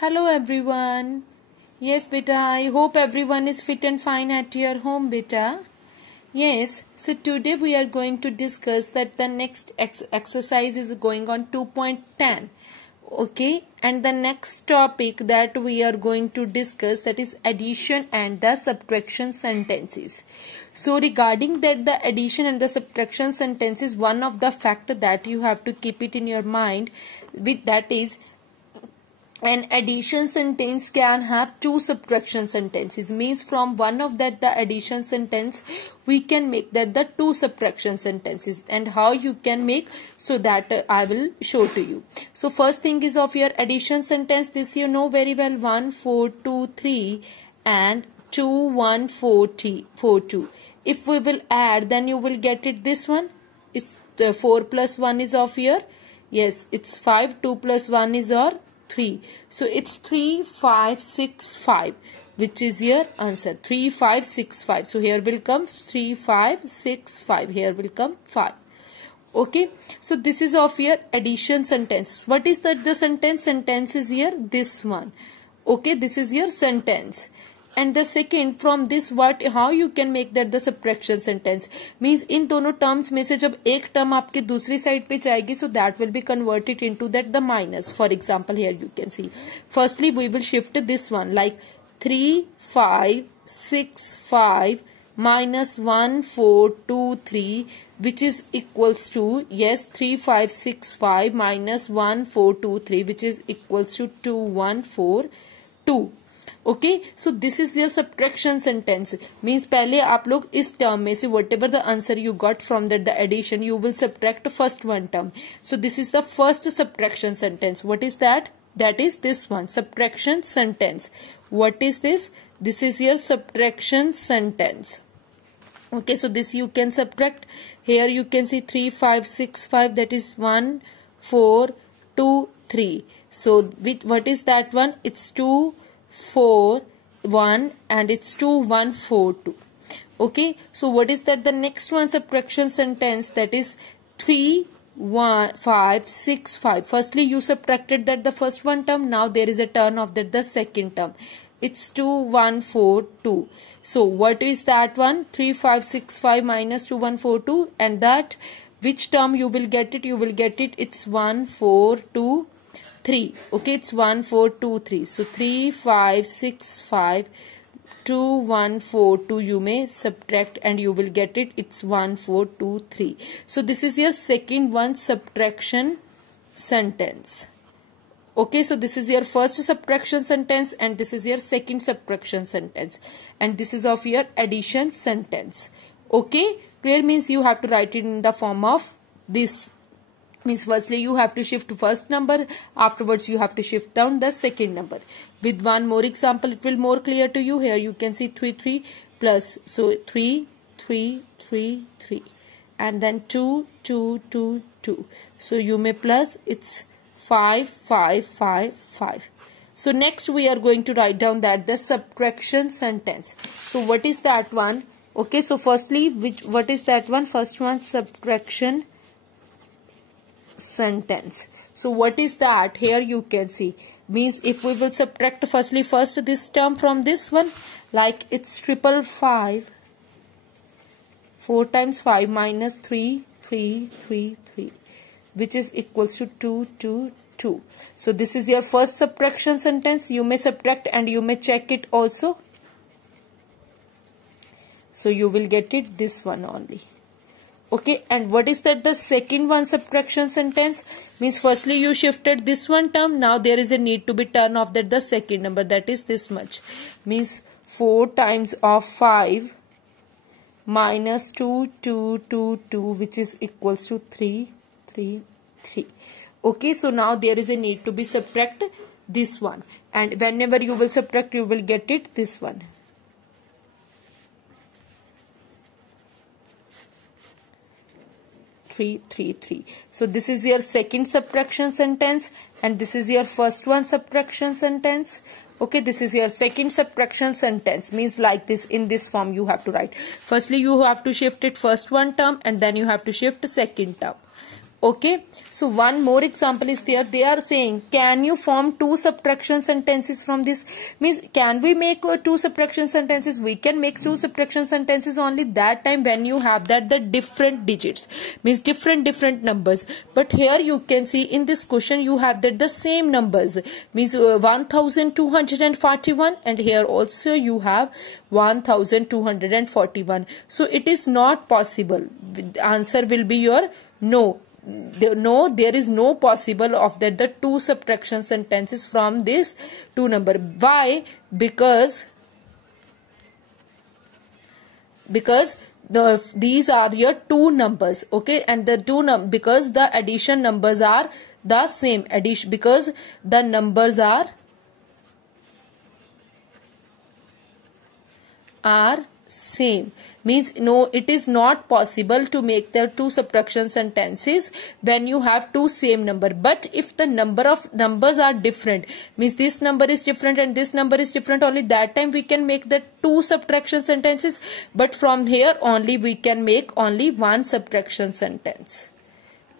Hello everyone. Yes beta, I hope everyone is fit and fine at your home beta. Yes, so today we are going to discuss that the next exercise is going on 2.10. Okay, and the next topic that we are going to discuss, that is addition and the subtraction sentences. So regarding that, the addition and the subtraction sentences, one of the factor that you have to keep it in your mind with that is an addition sentence can have two subtraction sentences. Means from one of that the addition sentence we can make that the two subtraction sentences. And how you can make, so that I will show to you. So first thing is of your addition sentence, this you know very well, 1 4 2 3 and 2 1 4 2. If we will add, then you will get it this one. It's 4 plus 1 is of your, yes, it's 5, 2 plus 1 is your 3. So it's 3 5 6 5, which is your answer. 3 5 6 5. So here will come 3 5 6 5. Here will come 5. Okay. So this is of your addition sentence. What is that the sentence? Sentence is here this one. Okay. This is your sentence. And the second, from this what, how you can make that the subtraction sentence, means in दोनों terms में से जब एक term आपके दूसरी side पे जाएगी, so that will be converted into that the minus. For example, here you can see, firstly we will shift this one like 3 5 6 5 minus 1 4 2 3, which is equals to, yes, 3 5 6 5 minus 1 4 2 3, which is equals to 2 1 4 2. Okay, so this is your subtraction sentence. Means पहले आप लोग इस term में से whatever the answer you got from that the addition, you will subtract first one term. So this is the first subtraction sentence. What is that? That is this one, subtraction sentence. What is this? This is your subtraction sentence. Okay, so this you can subtract. Here you can see 3 5 6 5, that is 1 4 2 3. So with what is that one? It's 2 4 1 and it's 2 1 4 2. Okay, so what is that the next one subtraction sentence? That is 3 1 5 6 5. Firstly you subtracted that the first one term, now there is a turn of that the second term. It's 2 1 4 2. So what is that one? 3 5 6 5 minus 2 1 4 2, and that which term you will get it? You will get it, it's 1 4 2 3. Okay, it's 1 4 2 3. So 3 5 6 5 2 1 4 2 you may subtract and you will get it, it's 1 4 2 3. So this is your second one subtraction sentence. Okay, so this is your first subtraction sentence and this is your second subtraction sentence, and this is of your addition sentence. Okay, clear? Means you have to write it in the form of this. Means firstly you have to shift first number, afterwards you have to shift down the second number. With one more example it will more clear to you. Here you can see 3 3 plus, so 3 3 3 3 and then 2 2 2 2. So you may plus, it's 5 5 5 5. So next we are going to write down that the subtraction sentence. So what is that one? Okay, so firstly what is that one? First one, subtraction sentence. So what is that? Here you can see, means if we will subtract first this term from this one, like it's 555 4 times 5 minus 3 3 3 3, which is equals to 2 2 2. So this is your first subtraction sentence. You may subtract and you may check it also. So you will get it this one only. Okay, and what is that the second one subtraction sentence? Means firstly you shifted this one term, now there is a need to be turn of that the second number, that is this much. Means 4 times of 5 minus 2 2 2 2, which is equals to 3 3 3. Okay, so now there is a need to be subtract this one, and whenever you will subtract you will get it this one. 3 3 3. So this is your second subtraction sentence and this is your first one subtraction sentence. Okay, this is your second subtraction sentence. Means like this, in this form you have to write. Firstly you have to shift it first one term and then you have to shift second term. Okay, so one more example is there. They are saying, can you form two subtraction sentences from this? Means, can we make two subtraction sentences? We can make two subtraction sentences only that time when you have that the different digits, means different numbers. But here you can see in this question you have that the same numbers, means 1241, and here also you have 1241. So it is not possible. The answer will be your no. There is no possible of that the two subtraction sentences from this two number. Why? Because these are your two numbers, okay, and the because the addition numbers are the same, because the numbers are same, means no, it is not possible to make the two subtraction sentences when you have two same number. But if the number of numbers are different, means this number is different and this number is different, only that time we can make the two subtraction sentences. But from here only we can make only one subtraction sentence.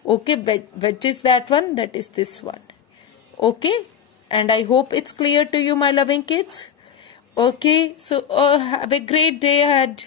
Okay, which is that one? That is this one. Okay, and I hope it's clear to you, my loving kids. Okay, so have a great day ahead.